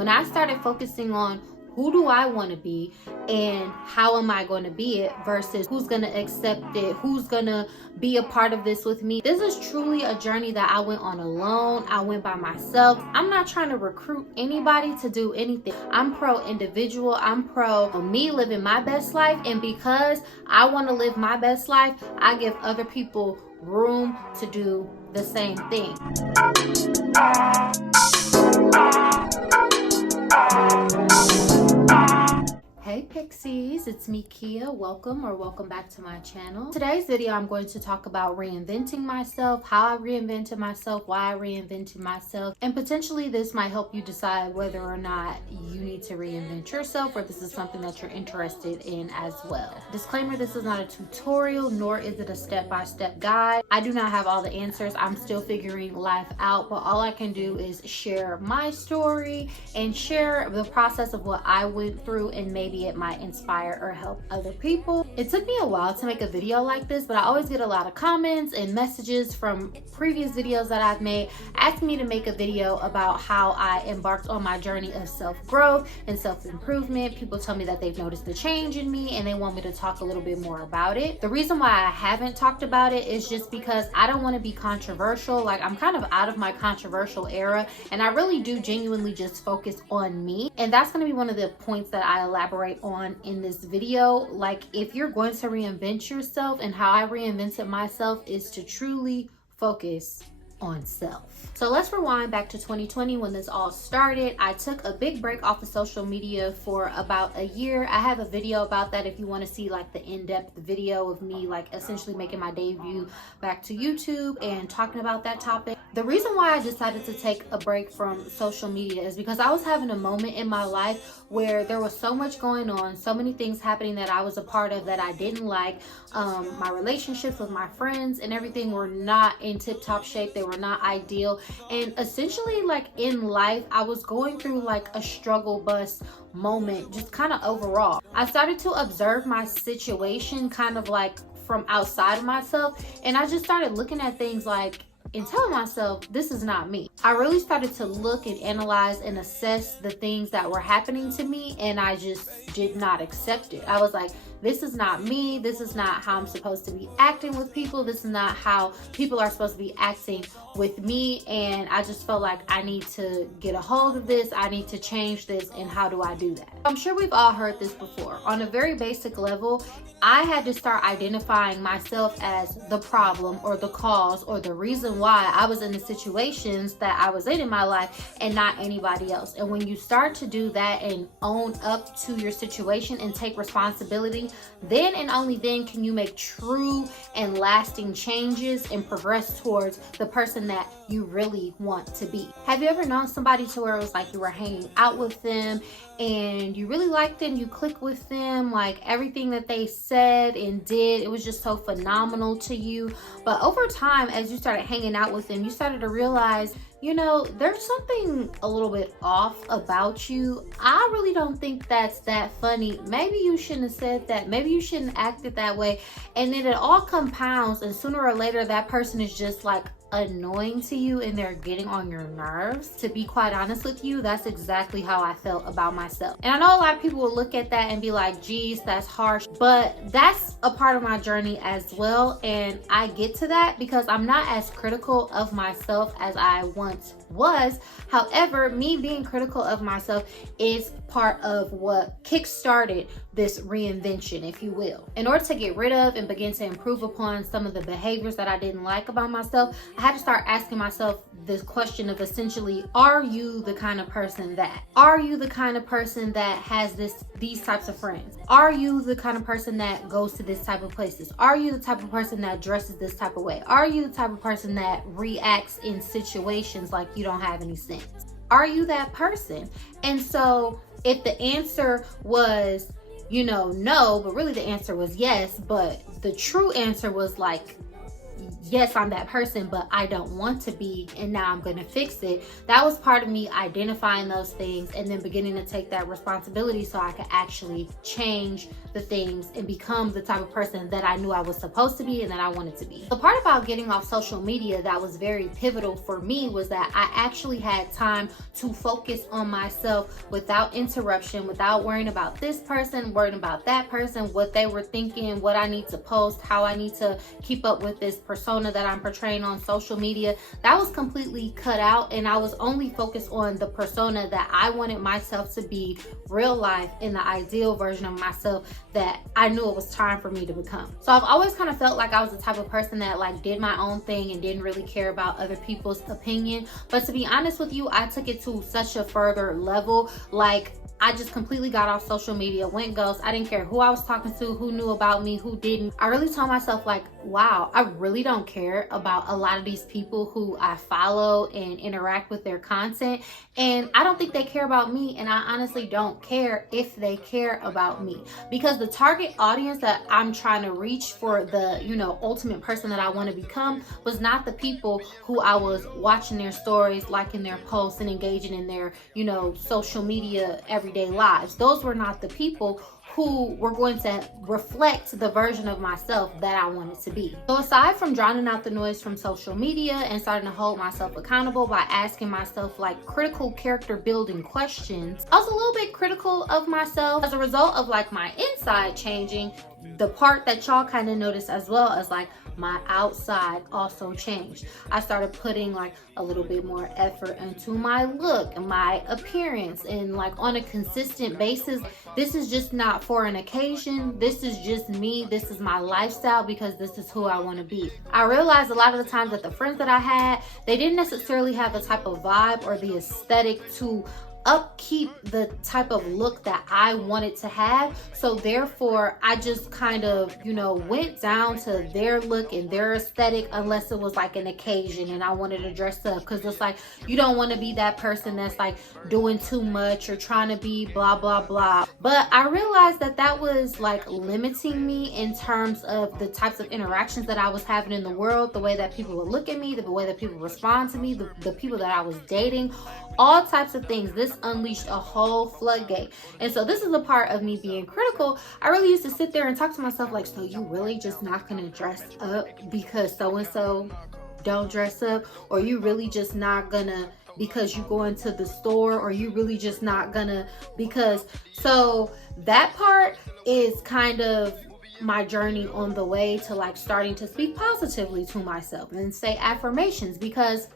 When I started focusing on who do I want to be and how am I going to be it versus who's going to accept it, who's going to be a part of this with me. This is truly a journey that I went on alone. I went by myself. I'm not trying to recruit anybody to do anything. I'm pro individual. I'm pro me living my best life. And because I want to live my best life, I give other people room to do the same thing. Hey Pixies, it's me Kia. Welcome back to my channel. Today's video I'm going to talk about reinventing myself, how I reinvented myself, why I reinvented myself, and potentially this might help you decide whether or not you need to reinvent yourself or this is something that you're interested in as well. Disclaimer, this is not a tutorial nor is it a step-by-step guide. I do not have all the answers. I'm still figuring life out, but all I can do is share my story and share the process of what I went through, and maybe it might inspire or help other people. It took me a while to make a video like this, but I always get a lot of comments and messages from previous videos that I've made asking me to make a video about how I embarked on my journey of self-growth and self-improvement. People tell me that they've noticed the change in me and they want me to talk a little bit more about it. The reason why I haven't talked about it is just because I don't want to be controversial. Like, I'm kind of out of my controversial era, and I really do genuinely just focus on me. And that's going to be one of the points that I elaborate on in this video. Like, if you're going to reinvent yourself, and how I reinvented myself is to truly focus on self. So let's rewind back to 2020 when this all started. I took a big break off of social media for about a year. I have a video about that if you want to see like the in-depth video of me like essentially making my debut back to YouTube and talking about that topic. The reason why I decided to take a break from social media is because I was having a moment in my life where there was so much going on, so many things happening that I was a part of that I didn't like. My relationships with my friends and everything were not in tip-top shape. They were not ideal, and essentially like in life I was going through like a struggle bus moment, just kind of overall. I started to observe my situation kind of like from outside of myself, and I just started looking at things like and telling myself, this is not me. I really started to look and analyze and assess the things that were happening to me, and I just did not accept it. I was like, this is not me. This is not how I'm supposed to be acting with people. This is not how people are supposed to be acting with me. And I just felt like I need to get a hold of this. I need to change this. And how do I do that? I'm sure we've all heard this before. On a very basic level, I had to start identifying myself as the problem or the cause or the reason why I was in the situations that I was in my life and not anybody else. And when you start to do that and own up to your situation and take responsibility, then and only then can you make true and lasting changes and progress towards the person that you really want to be. Have you ever known somebody to where it was like you were hanging out with them and you really liked them, you clicked with them, like everything that they said and did, it was just so phenomenal to you. But over time, as you started hanging out with them, you started to realize, you know, there's something a little bit off about you. I really don't think that's that funny. Maybe you shouldn't have said that. Maybe you shouldn't have acted that way. And then it all compounds, and sooner or later that person is just like annoying to you and they're getting on your nerves. To be quite honest with you, that's exactly how I felt about myself. And I know a lot of people will look at that and be like, geez, that's harsh, but that's a part of my journey as well. And I get to that because I'm not as critical of myself as I once was. However, me being critical of myself is part of what kickstarted this reinvention, if you will. In order to get rid of and begin to improve upon some of the behaviors that I didn't like about myself, I had to start asking myself this question of essentially, are you the kind of person that? Are you the kind of person that has these types of friends? Are you the kind of person that goes to this type of places? Are you the type of person that dresses this type of way? Are you the type of person that reacts in situations like you don't have any sense? Are you that person? And so if the answer was, you know, no, but really the answer was yes, but the true answer was like, yes, I'm that person, but I don't want to be, and now I'm going to fix it. That was part of me identifying those things and then beginning to take that responsibility so I could actually change the things and become the type of person that I knew I was supposed to be and that I wanted to be. The part about getting off social media that was very pivotal for me was that I actually had time to focus on myself without interruption, without worrying about this person, worrying about that person, what they were thinking, what I need to post, how I need to keep up with this persona that I'm portraying on social media. That was completely cut out, and I was only focused on the persona that I wanted myself to be, real life, in the ideal version of myself that I knew it was time for me to become. So I've always kind of felt like I was the type of person that like did my own thing and didn't really care about other people's opinion. But to be honest with you, I took it to such a further level. Like, I just completely got off social media, went ghost. I didn't care who I was talking to, who knew about me, who didn't. I really told myself like, wow, I really don't care about a lot of these people who I follow and interact with their content. And I don't think they care about me. And I honestly don't care if they care about me, because the target audience that I'm trying to reach for the, ultimate person that I want to become was not the people who I was watching their stories, liking their posts, and engaging in their, social media everyday lives. Those were not the people who were going to reflect the version of myself that I wanted to be. So aside from drowning out the noise from social media and starting to hold myself accountable by asking myself like critical character building questions, I was a little bit critical of myself as a result of like my inside changing. The part that y'all kind of noticed as well as like my outside also changed. I started putting like a little bit more effort into my look and my appearance, and like on a consistent basis. This is just not for an occasion. This is just me. This is my lifestyle because this is who I want to be. I realized a lot of the times that the friends that I had, they didn't necessarily have the type of vibe or the aesthetic to upkeep the type of look that I wanted to have. So therefore I just kind of went down to their look and their aesthetic, unless it was like an occasion and I wanted to dress up, because it's like you don't want to be that person that's like doing too much or trying to be blah blah blah. But I realized that that was like limiting me in terms of the types of interactions that I was having in the world, the way that people would look at me, the way that people respond to me, the people that I was dating, all types of things. This unleashed a whole floodgate. And so this is a part of me being critical. I really used to sit there and talk to myself like, so you really just not gonna dress up because so-and-so don't dress up? Or you really just not gonna because you go into the store? Or you really just not gonna because... So that part is kind of my journey on the way to like starting to speak positively to myself and say affirmations. Because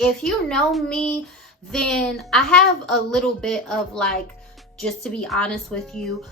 if you know me, then I have a little bit of like, just to be honest with you,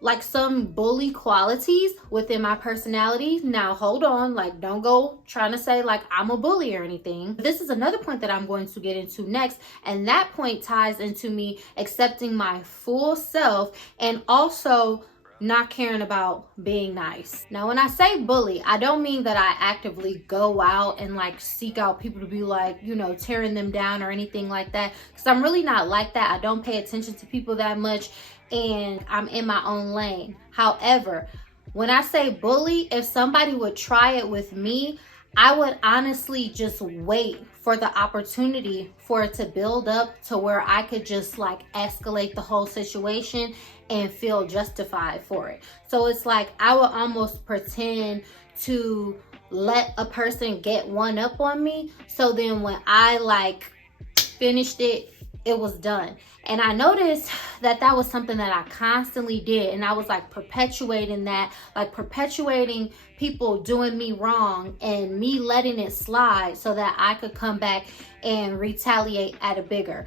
like some bully qualities within my personality. Now hold on, like don't go trying to say like I'm a bully or anything. This is another point that I'm going to get into next, and that point ties into me accepting my full self and also not caring about being nice. Now, when I say bully, I don't mean that I actively go out and like seek out people to be like, tearing them down or anything like that. Because I'm really not like that. I don't pay attention to people that much, and I'm in my own lane. However, when I say bully, if somebody would try it with me, I would honestly just wait for the opportunity for it to build up to where I could just like escalate the whole situation and feel justified for it. So it's like I would almost pretend to let a person get one up on me, so then when I like finished it, it was done. And I noticed that that was something that I constantly did, and I was like perpetuating that, like perpetuating people doing me wrong and me letting it slide so that I could come back and retaliate at a bigger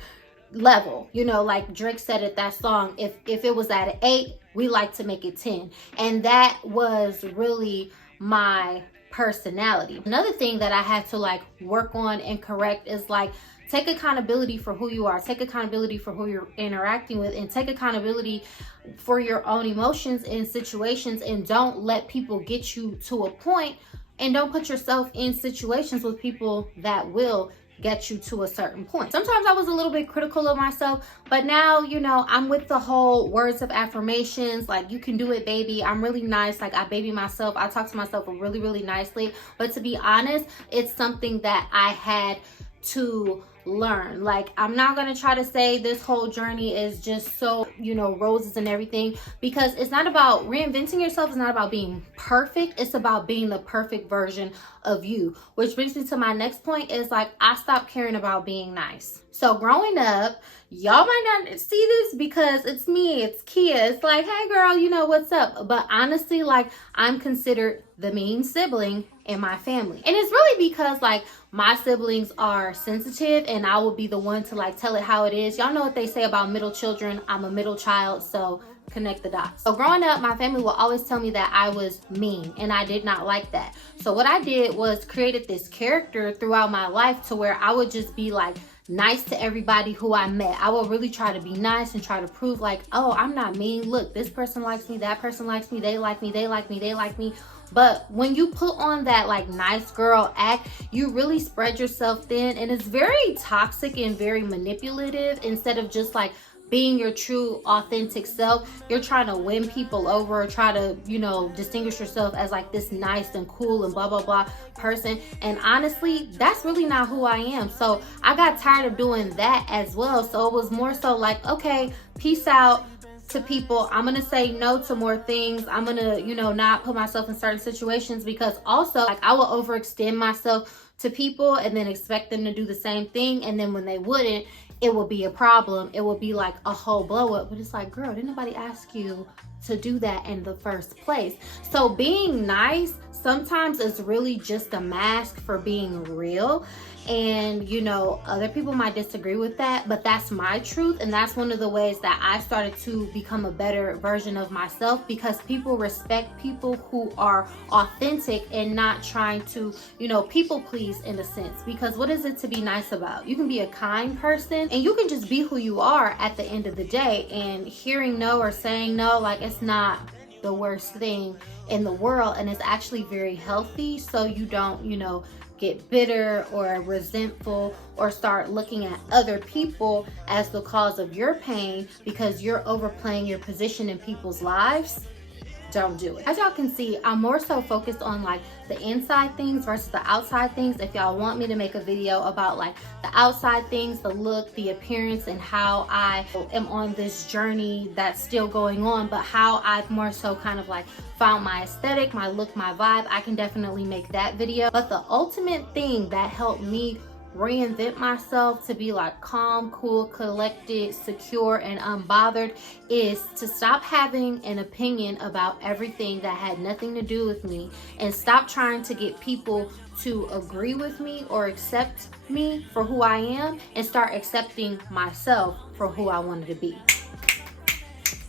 level. Like Drake said it, that song, if it was at an 8, we like to make it 10. And that was really my personality. Another thing that I had to like work on and correct is like, take accountability for who you are, take accountability for who you're interacting with, and take accountability for your own emotions in situations, and don't let people get you to a point, and don't put yourself in situations with people that will get you to a certain point. Sometimes I was a little bit critical of myself, but now, you know, I'm with the whole words of affirmations, like, you can do it, baby. I'm really nice. Like, I baby myself. I talk to myself really, really nicely. But to be honest, it's something that I had to learn. Like, I'm not gonna try to say this whole journey is just so, you know, roses and everything, because it's not about reinventing yourself. It's not about being perfect. It's about being the perfect version of you, which brings me to my next point is, like, I stopped caring about being nice. So growing up, y'all might not see this because it's me, it's Kia. It's like, hey girl, you know, what's up? But honestly, like, I'm considered the mean sibling in my family. And it's really because, like, my siblings are sensitive and I will be the one to, like, tell it how it is. Y'all know what they say about middle children. I'm a middle child, so connect the dots. So growing up, my family will always tell me that I was mean, and I did not like that. So what I did was created this character throughout my life to where I would just be, like, nice to everybody who I met. I will really try to be nice and try to prove, like, oh, I'm not mean. Look, this person likes me, that person likes me, they like me, they like me, they like me. But when you put on that, like, nice girl act, you really spread yourself thin, and it's very toxic and very manipulative. Instead of just, like, being your true authentic self, you're trying to win people over, try to, you know, distinguish yourself as, like, this nice and cool and blah blah blah person. And honestly, that's really not who I am. So I got tired of doing that as well. So it was more so like, okay, peace out to people. I'm gonna say no to more things. I'm gonna, you know, not put myself in certain situations, because also, like, I will overextend myself to people and then expect them to do the same thing, and then when they wouldn't, it will be a problem. It will be like a whole blow up. But it's like, girl, didn't nobody ask you to do that in the first place? So being nice sometimes is really just a mask for being real. And, you know, other people might disagree with that, but that's my truth. And that's one of the ways that I started to become a better version of myself, because people respect people who are authentic and not trying to, you know, people please in a sense. Because what is it to be nice about? You can be a kind person and you can just be who you are at the end of the day. And hearing no or saying no, like, it's not the worst thing in the world, and it's actually very healthy, so you don't, you know, get bitter or resentful or start looking at other people as the cause of your pain because you're overplaying your position in people's lives. Don't do it. As y'all can see, I'm more so focused on, like, the inside things versus the outside things. If y'all want me to make a video about, like, the outside things, the look, the appearance, and how I am on this journey that's still going on, but how I've more so kind of, like, found my aesthetic, my look, my vibe, I can definitely make that video. But the ultimate thing that helped me reinvent myself to be, like, calm, cool, collected, secure, and unbothered is to stop having an opinion about everything that had nothing to do with me, and stop trying to get people to agree with me or accept me for who I am, and start accepting myself for who I wanted to be.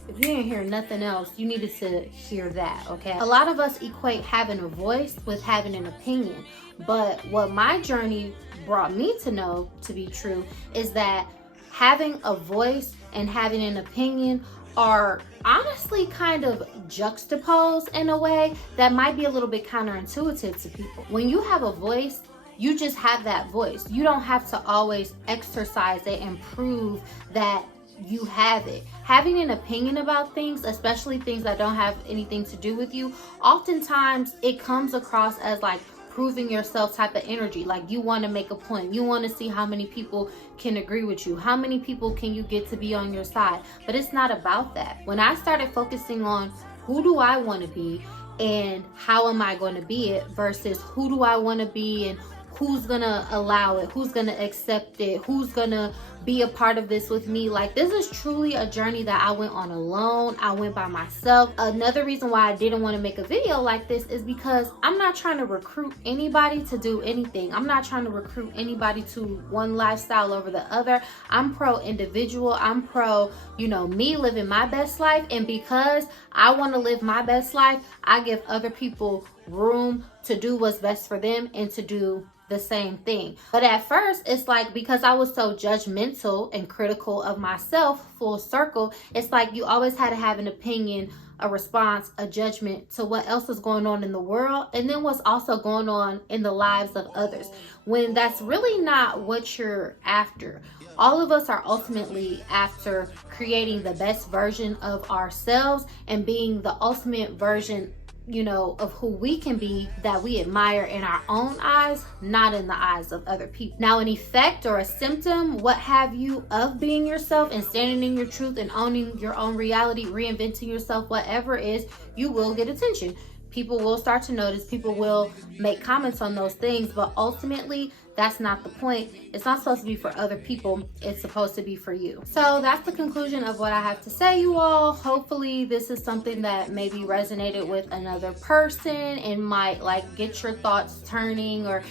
If you didn't hear nothing else, you needed to hear that, okay? A lot of us equate having a voice with having an opinion, but what my journey brought me to know to be true is that having a voice and having an opinion are honestly kind of juxtaposed in a way that might be a little bit counterintuitive to people. When you have a voice, you just have that voice. You don't have to always exercise it and prove that you have it. Having an opinion about things, especially things that don't have anything to do with you, oftentimes it comes across as, like, proving yourself type of energy. Like, you want to make a point, you want to see how many people can agree with you, how many people can you get to be on your side. But it's not about that. When I started focusing on who do I want to be and how am I going to be it versus who do I want to be and who's gonna allow it, who's gonna accept it, who's gonna be a part of this with me. Like, this is truly a journey that I went on alone. I went by myself. Another reason why I didn't want to make a video like this is because I'm not trying to recruit anybody to do anything. I'm not trying to recruit anybody to one lifestyle over the other. I'm pro individual. I'm pro, you know, me living my best life. And because I want to live my best life, I give other people room to do what's best for them and to do the same thing. But at first, it's like, because I was so judgmental and critical of myself, full circle, it's like you always had to have an opinion, a response, a judgment to what else is going on in the world, and then what's also going on in the lives of others, when that's really not what you're after. All of us are ultimately after creating the best version of ourselves and being the ultimate version, of who we can be, that we admire in our own eyes, not in the eyes of other people. Now, an effect or a symptom, what have you, of being yourself and standing in your truth and owning your own reality, reinventing yourself, whatever it is, you will get attention. People will start to notice, people will make comments on those things, but ultimately, that's not the point. It's not supposed to be for other people. It's supposed to be for you. So that's the conclusion of what I have to say, you all. Hopefully this is something that maybe resonated with another person and might get your thoughts turning, or,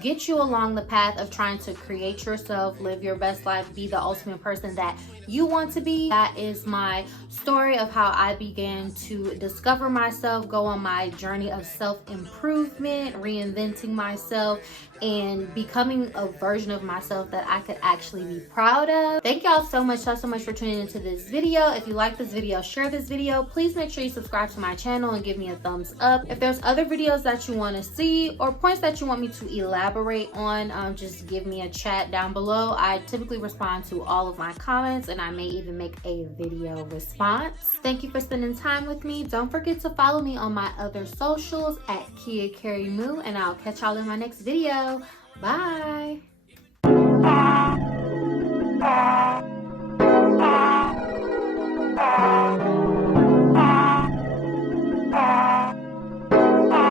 get you along the path of trying to create yourself, live your best life, be the ultimate person that you want to be. That is my story of how I began to discover myself, go on my journey of self-improvement, reinventing myself, and becoming a version of myself that I could actually be proud of. Thank y'all so much for tuning into this video. If you like this video, share this video. Please make sure you subscribe to my channel and give me a thumbs up. If there's other videos that you want to see or points that you want me to elaborate on, just give me a chat down below. I typically respond to all of my comments, and I may even make a video response. Thank you for spending time with me. Don't forget to follow me on my other socials at Kia Carrie Moo, and I'll catch y'all in my next video. Bye.